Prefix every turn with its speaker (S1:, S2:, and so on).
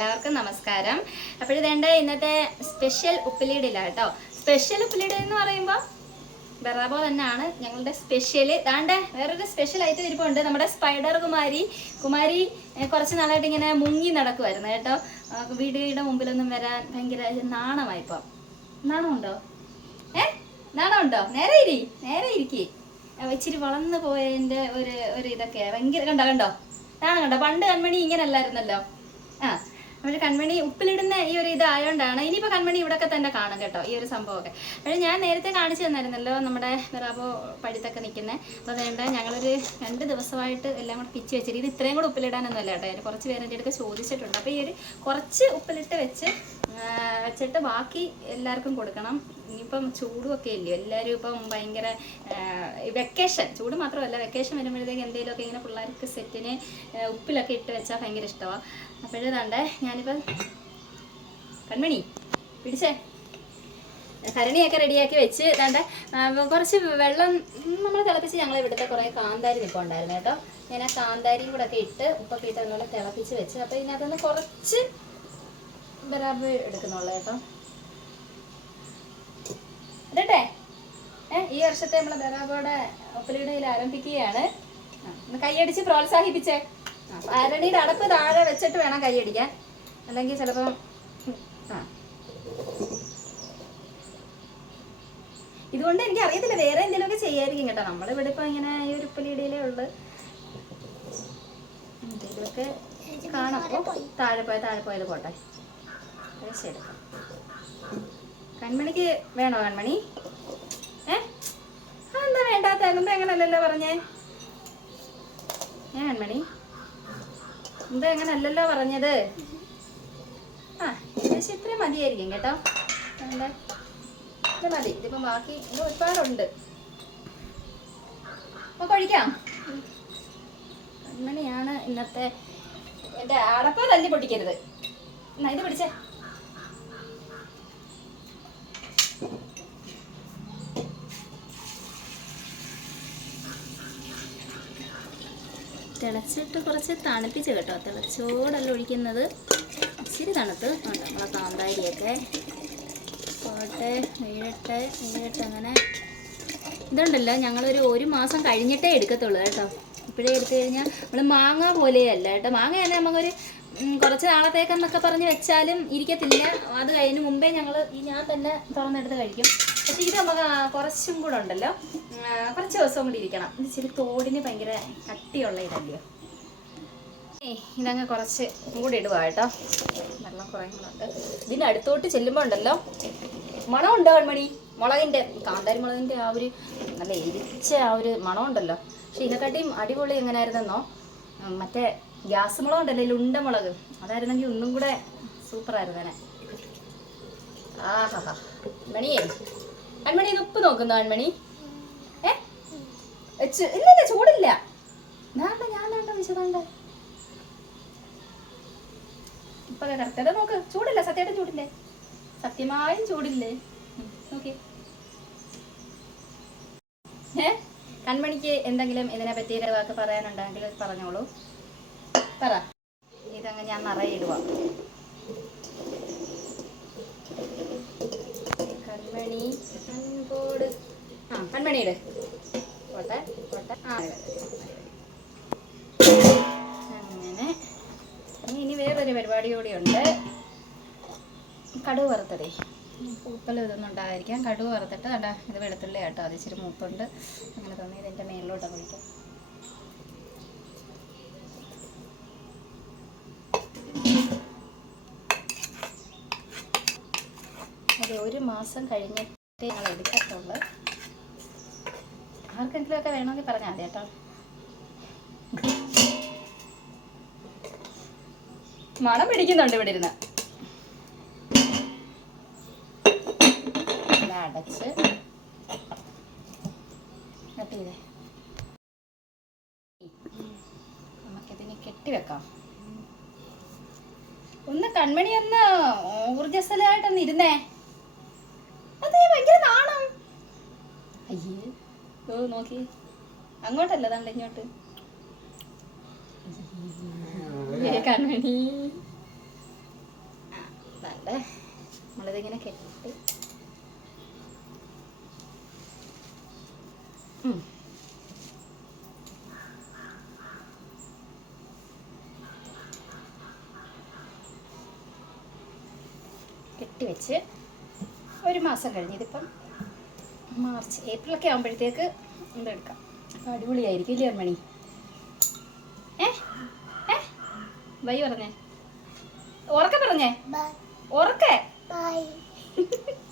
S1: എല്ലാവർക്കും നമസ്കാരം. അപ്പോഴിതേണ്ട ഇന്നത്തെ സ്പെഷ്യൽ ഉപ്പിലീടില്ല കേട്ടോ. സ്പെഷ്യൽ ഉപ്പിലിട എന്ന് പറയുമ്പോൾ ബെറാബോ തന്നെയാണ് ഞങ്ങളുടെ സ്പെഷ്യൽ ദാണ്ട് വേറൊരു സ്പെഷ്യൽ ആയിട്ട് ഇരിപ്പുണ്ട് നമ്മുടെ സ്പൈഡർ കുമാരി. കുമാരി കുറച്ച് നാളായിട്ട് ഇങ്ങനെ മുങ്ങി നടക്കുമായിരുന്നു കേട്ടോ. വീടുകളുടെ മുമ്പിലൊന്നും വരാൻ ഭയങ്കര നാണമായിപ്പോ. നാണമുണ്ടോ? ഏ? നാണമുണ്ടോ? നേരെ ഇരി നേരെ ഇരിക്കേ. ഇച്ചിരി വളർന്നു പോയതിന്റെ ഒരു ഒരു ഇതൊക്കെ ഭയങ്കര കണ്ടോ കണ്ടോ? നാണം കണ്ടോ? പണ്ട് കൺമണി ഇങ്ങനെ നമ്മുടെ കൺമണി ഉപ്പിലിടുന്ന ഈ ഒരു ഇതായോണ്ടാണ് ഇനിയിപ്പോൾ കൺമണി ഇവിടെയൊക്കെ തന്നെ കാണും കേട്ടോ ഈ ഒരു സംഭവമൊക്കെ. അപ്പോൾ ഞാൻ നേരത്തെ കാണിച്ചു തന്നായിരുന്നല്ലോ നമ്മുടെ നിറാബോ പഴുത്തൊക്കെ നിൽക്കുന്നത് അപ്പോൾ അതുകൊണ്ട് ഞങ്ങളൊരു രണ്ട് ദിവസമായിട്ട് എല്ലാം കൂടെ പിച്ച് വെച്ചിട്ട് ഇത് ഇത്രയും കൂടെ ഉപ്പിലിടാനൊന്നുമല്ല കേട്ടോ. അതിന് കുറച്ച് പേരെന്റെ അടുത്ത് ചോദിച്ചിട്ടുണ്ട്. അപ്പോൾ ഈ ഒരു കുറച്ച് ഉപ്പിലിട്ട് വെച്ച് വെച്ചിട്ട് ബാക്കി എല്ലാവർക്കും കൊടുക്കണം. ഇനിയിപ്പം ചൂടും ഒക്കെ ഇല്ലയോ എല്ലാവരും ഇപ്പം ഭയങ്കര വെക്കേഷൻ ചൂട് മാത്രമല്ല വെക്കേഷൻ വരുമ്പോഴത്തേക്ക് എന്തെങ്കിലുമൊക്കെ ഇങ്ങനെ പിള്ളേർക്ക് സെറ്റിന് ഉപ്പിലൊക്കെ ഇട്ട് വെച്ചാൽ ഭയങ്കര ഇഷ്ടമാണ് അപ്പോഴേതാണ്ട് ഞാനിപ്പം കൺമണി പിടിച്ചേ. ഭരണിയൊക്കെ റെഡിയാക്കി വെച്ച് ദാണ്ടെ കുറച്ച് വെള്ളം നമ്മൾ തിളപ്പിച്ച് ഞങ്ങൾ ഇവിടുത്തെ കുറേ കാന്താരി നിൽപ്പുണ്ടായിരുന്നു കേട്ടോ. ഞാൻ ആ കാന്താരിയും കൂടെ ഒക്കെ ഇട്ട് ഉപ്പൊക്കെ ഇട്ട് അതുപോലെ തിളപ്പിച്ച് വെച്ച് അപ്പോൾ ഇതിനകത്തുനിന്ന് കുറച്ച് ബരാബർ എടുക്കുന്നുള്ളൂ കേട്ടോ. ഇതട്ടെ ഏ ഈ വർഷത്തെ നമ്മളെ ബരാബോടെ ഒപ്പലിടയിൽ ആരംഭിക്കുകയാണ്. ഒന്ന് കൈയടിച്ച് പ്രോത്സാഹിപ്പിച്ചേ. അരണിയുടെ അടപ്പ് താഴെ വെച്ചിട്ട് വേണം കൈയടിക്കാൻ. അല്ലെങ്കിൽ ചിലപ്പം ആ. ഇതുകൊണ്ട് എനിക്ക് അറിയത്തില്ല വേറെ എന്തെങ്കിലുമൊക്കെ ചെയ്യായിരിക്കും കേട്ടോ. നമ്മളിവിടെ ഇപ്പൊ ഇങ്ങനെ ഈ ഒരു ഉപ്പലിടയിലേ ഉള്ളു. എന്തെങ്കിലുമൊക്കെ കാണാം. താഴെ പോയ താഴെ പോയത് പോട്ടെ. കൺമണിക്ക് വേണോ കൺമണി? ഏ? എന്താ വേണ്ടാത്ത? എന്താ എങ്ങനല്ലല്ലോ പറഞ്ഞേ? ഏ കൺമണി? എന്താ എങ്ങനല്ലല്ലോ പറഞ്ഞത്? ആ ഏകദേശം ഇത്രയും മതിയായിരിക്കും കേട്ടോ. ഇത്ര ഇത് മതി. ഇതിപ്പോ ബാക്കി ഇത് ഒരുപാടുണ്ട്. കഴിക്കാം. കൺമണിയാണ് ഇന്നത്തെ എന്റെ അടപ്പ തല്ലി പൊട്ടിക്കരുത്. എന്നാ ഇത് പിടിച്ചേ. തിളച്ചിട്ട് കുറച്ച് തണുപ്പിച്ച് കേട്ടോ. തിളച്ചോടല്ല ഒഴിക്കുന്നത്. ഇച്ചിരി തണുത്ത് ഉണ്ട് നമ്മളെ കാന്താരിയൊക്കെ പോട്ടെ വീഴട്ടെ വീഴട്ടെ അങ്ങനെ ഇതുണ്ടല്ലോ. ഞങ്ങളൊരു ഒരു മാസം കഴിഞ്ഞിട്ടേ എടുക്കത്തുള്ളൂ കേട്ടോ. ഇപ്പോഴേ എടുത്തു കഴിഞ്ഞാൽ നമ്മൾ മാങ്ങ പോലെയല്ല കേട്ടോ. മാങ്ങ തന്നെ നമുക്കൊരു കുറച്ച് നാളത്തേക്കെന്നൊക്കെ പറഞ്ഞ് വെച്ചാലും ഇരിക്കത്തില്ല. അത് കഴിഞ്ഞ് മുമ്പേ ഞങ്ങൾ ഞാൻ തന്നെ തുറന്നെടുത്ത് കഴിക്കും. പക്ഷേ ഇത് നമുക്ക് കുറച്ചും കൂടെ ഉണ്ടല്ലോ. കുറച്ച് ദിവസം കൂടി ഇരിക്കണം. ഇച്ചിരി തോടിന് ഭയങ്കര കട്ടിയുള്ള ഇതല്ലയോ ഇതങ്ങ് കുറച്ച് കൂടി ഇടുക കേട്ടോ. വെള്ളം കുറയുന്നുണ്ട്. ഇതിന്റെ അടുത്തോട്ട് ചെല്ലുമ്പോൾ ഉണ്ടല്ലോ മണമുണ്ടോ കൺമണി? മുളകിന്റെ കാന്താരി മുളകിന്റെ ആ ഒരു നല്ല എരിച്ച ആ ഒരു മണമുണ്ടല്ലോ. പക്ഷെ ഇതിനെക്കാട്ടിയും അടിപൊളി എങ്ങനെയായിരുന്നെന്നോ മറ്റേ ഗ്യാസ് മുളക് ഉണ്ടല്ലോ ഉണ്ട മുളക്? അതായിരുന്നെങ്കിൽ ഒന്നും കൂടെ സൂപ്പറായിരുന്നേനെ ആഹാ മണിയേ അൺമണി ഇത് ഉപ്പ് നോക്കുന്നു അൺമണി? ഏ? ചൂടില്ല. നാണ്ട ഞാൻ വേണ്ട വിശദാണ്ട ഇപ്പൊ കറക്റ്റ് നോക്ക് ചൂടില്ല സത്യമായിട്ടും ചൂടില്ലേ? സത്യമായും ചൂടില്ലേ? കൺമണിക്ക് എന്തെങ്കിലും ഇതിനെ പറ്റി വാക്ക് പറയാനുണ്ടെങ്കിൽ പറഞ്ഞോളൂ. പറ. ഇതങ്ങ് ഞാൻ നിറയെ കൺമണി കൺകോട് ആ കൺമണി ഇട് പോട്ടെ പോട്ടെ. ആ. അങ്ങനെ. ഇനി വേറൊരു പരിപാടി കൂടിയുണ്ട്. കടുവ് വറുത്തതേ. പൂപ്പലും ഇതൊന്നും ഉണ്ടായിരിക്കാം കടുവ് വറുത്തിട്ട് കണ്ട ഇത് വെളുത്തുള്ളി കേട്ടോ അത് ഇച്ചിരി മൂപ്പുണ്ട്. അങ്ങനെ തോന്നി ഇതിന്റെ മേളിലോട്ടൊക്കെ ഒഴിക്കാം. ഒരു മാസം കഴിഞ്ഞിട്ട് ഞങ്ങൾ എടുക്കത്തുള്ളൂ. ആർക്കെങ്കിലും ഒക്കെ വേണമെങ്കിൽ പറഞ്ഞാൽ മതി കേട്ടോ. മണം പിടിക്കുന്നുണ്ട് ഇവിടെ ഇരുന്ന്. അടച്ച്. കട്ട് ചെയ്തേ നമുക്കിതിനെ കെട്ടി വെക്കാം. ഒന്ന് കൺമണി ഒന്ന് ഊർജസ്വലമായിട്ടൊന്ന് ഇരുന്നേ. ഭയങ്കര നാണം. അയ്യേ ഓ നോക്കി. അങ്ങോട്ടല്ല താണ്ട് ഇങ്ങോട്ട്. കൺമണി ഉണ്ട് നമ്മളിതിങ്ങനെ കെട്ടി. ഉം. കെട്ടിവെച്ച് ഒരു മാസം കഴിഞ്ഞ്. ഇതിപ്പം മാർച്ച് ഏപ്രിലൊക്കെ ആകുമ്പോഴത്തേക്ക് എന്തെടുക്കാം അപ്പോൾ അടിപൊളിയായിരിക്കും ഇല്ലേ മണി ഏ? ഏ? ബൈ പറഞ്ഞേ. ഉറക്കെ പറഞ്ഞേ? ഉറക്കെ.